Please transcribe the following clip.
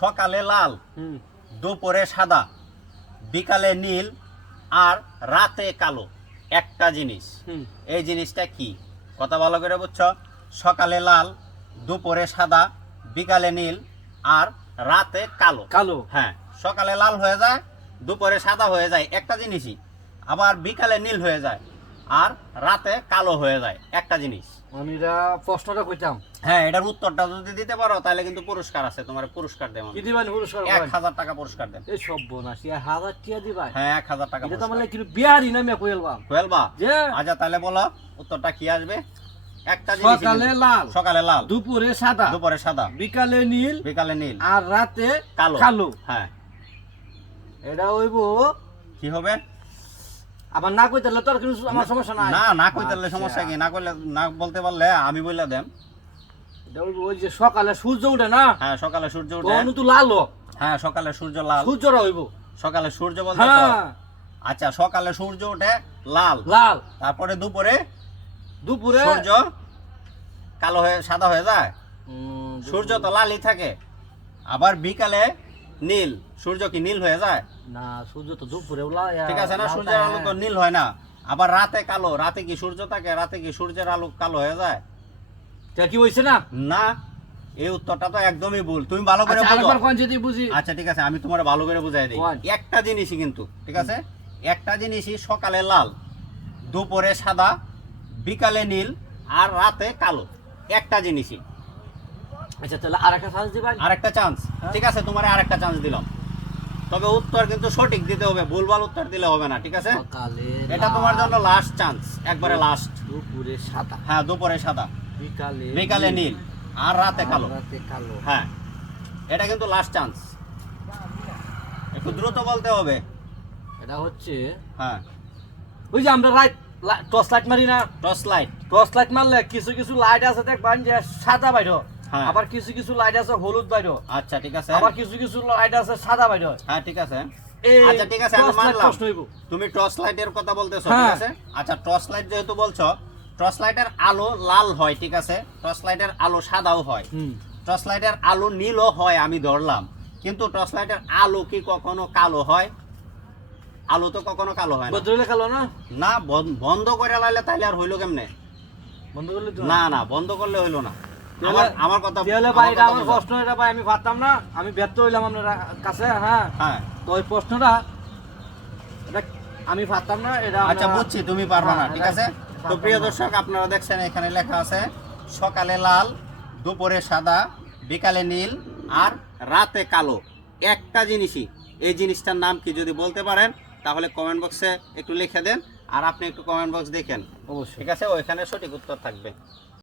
সকালে লাল, দুপুরে সাদা, বিকালে নীল আর রাতে কালো একটা জিনিস। এই জিনিসটা কি? কথা ভালো করে বুঝছো? সকালে লাল, দুপুরে সাদা, বিকালে নীল আর রাতে কালো। কালো, হ্যাঁ, সকালে লাল হয়ে যায়, দুপুরে সাদা হয়ে যায় একটা জিনিসই, আবার বিকালে নীল হয়ে যায় আর রাতে কালো হয়ে যায় একটা জিনিস। আমি এটা প্রশ্নটা কইতাম। হ্যাঁ, এটার উত্তরটা যদি দিতে পারো তাহলে কিন্তু পুরস্কার আছে, তোমার পুরস্কার দেব। কি দিবেন পুরস্কার? 1000 টাকা পুরস্কার দেন। এই সর্বনাশ, 1000 টাকা দিবাই? হ্যাঁ, 1000 টাকা। এটা তো মানে কি বিহারি নামে কইলবা? কইলবা? যে আচ্ছা তাহলে বলো উত্তরটা কি আসবে? একটা জিনিস। সকালে লাল, সকালে লাল, দুপুরে সাদা, দুপুরে সাদা, বিকালে নীল, বিকালে নীল আর রাতে কালো। কালো। হ্যাঁ, এটা হইব কি হবে? আবার না কইতালে তোর কিছু আমার সমস্যা নাই। না, না কইতালে সমস্যা কি? না কইলে, না বলতে পারলে আমি বইলা দেম। এটা হইব ওই যে সকালে সূর্য ওঠে না? হ্যাঁ, সকালে সূর্য ওঠে। তখন তো লাল। হ্যাঁ, সকালে সূর্য লাল। সূর্যরা হইব। সকালে সূর্য বলতে হ্যাঁ, আচ্ছা, সকালে সূর্য ওঠে লাল, লাল। তারপরে দুপুরে দুপুরে সূর্য কালো হয়ে সাদা হয়ে যায়। সূর্য তো লালই থাকে। আবার বিকালে নীল, সূর্য কি নীল হয়ে যায়? না, সূর্য তো দুপুরে ঠিক আছে না, সূর্যের আলো তো নীল হয় না। আবার রাতে কালো, রাতে কি সূর্য থাকে? রাতে কি সূর্যের আলো কালো হয়ে যায়? কি হইছে না? না, এই উত্তরটা তো একদমই ভুল। তুমি ভালো করে আচ্ছা, বুঝো। আরেকবার কোন যদি বুঝি। আচ্ছা ঠিক আছে, আমি তোমার ভালো করে বুঝাই দিই। কোন? একটা জিনিসই কিন্তু, ঠিক আছে, একটা জিনিসই সকালে লাল, দুপুরে সাদা, বিকালে নীল আর রাতে কালো একটা জিনিসই। আচ্ছা তাহলে আরেকটা চান্স দিবা? আরেকটা চান্স? ঠিক আছে, তোমার আরেকটা চান্স দিলাম, তবে উত্তর কিন্তু সঠিক দিতে হবে, ভুলভাল উত্তর দিলে হবে না, ঠিক আছে? সকালে এটা তোমার জন্য লাস্ট চান্স, একবারে লাস্ট। দুপুরে সাদা, হ্যাঁ, দুপুরে সাদা, বিকালে নীল আর রাতে কালো। রাতে কালো। হ্যাঁ, এটা কিন্তু লাস্ট চান্স, একটু দ্রুত বলতে হবে। এটা হচ্ছে হ্যাঁ, ওই যে আমরা টর্চ লাইট মারি না? Torch light. টর্চ লাইট মারলে কিছু কিছু লাইট আছে দেখবেন যে সাদা বাইর, হ্যাঁ। আবার কিছু কিছু লাইট আছে হলুদ বাইর, আচ্ছা ঠিক আছে। আবার কিছু কিছু লাইট আছে সাদা বাইর। হ্যাঁ ঠিক আছে। এই আচ্ছা ঠিক আছে, আমি টর্চ লাইট মানলাম প্রশ্ন হইব। তুমি টর্চ লাইটের কথা বলতেছো, হ্যাঁ। ঠিক আছে। আচ্ছা, টর্চ লাইট যেহেতু বলছো, টর্চ লাইটের আলো লাল হয়, ঠিক আছে, টর্চ লাইটের আলো সাদাও হয়, টর্চ লাইটের আলো নীলও হয়, আমি ধরলাম, কিন্তু টর্চ লাইটের আলো কি কখনো কালো হয়? আলো তো কখনো কালো হয় না। বদলে কালো না? না, বন্ধ করে লাইলে তাইলে আর হইলো কেমনে? বন্ধ করলে তো না না, বন্ধ করলে হইলো না। আমার কথা, তাহলে ভাই এটা আমার প্রশ্ন, এটা ভাই আমি পারতাম না, আমি ব্যর্থ হইলাম আপনার কাছে। হ্যাঁ হ্যাঁ, তো ওই প্রশ্নটা এটা আমি পারতাম না। এটা আচ্ছা বুঝছি, তুমি পারবা না, হ্যাঁ, ঠিক আছে। তো প্রিয় দর্শক, আপনারা দেখছেন এখানে লেখা আছে সকালে লাল, দুপুরে সাদা, বিকালে নীল আর রাতে কালো একটা জিনিসই। এই জিনিসটার নাম কি যদি বলতে পারেন তাহলে কমেন্ট বক্সে একটু লিখে দেন, আর আপনি একটু কমেন্ট বক্স দেখেন, অবশ্যই। ঠিক আছে, ওইখানে সঠিক উত্তর থাকবে।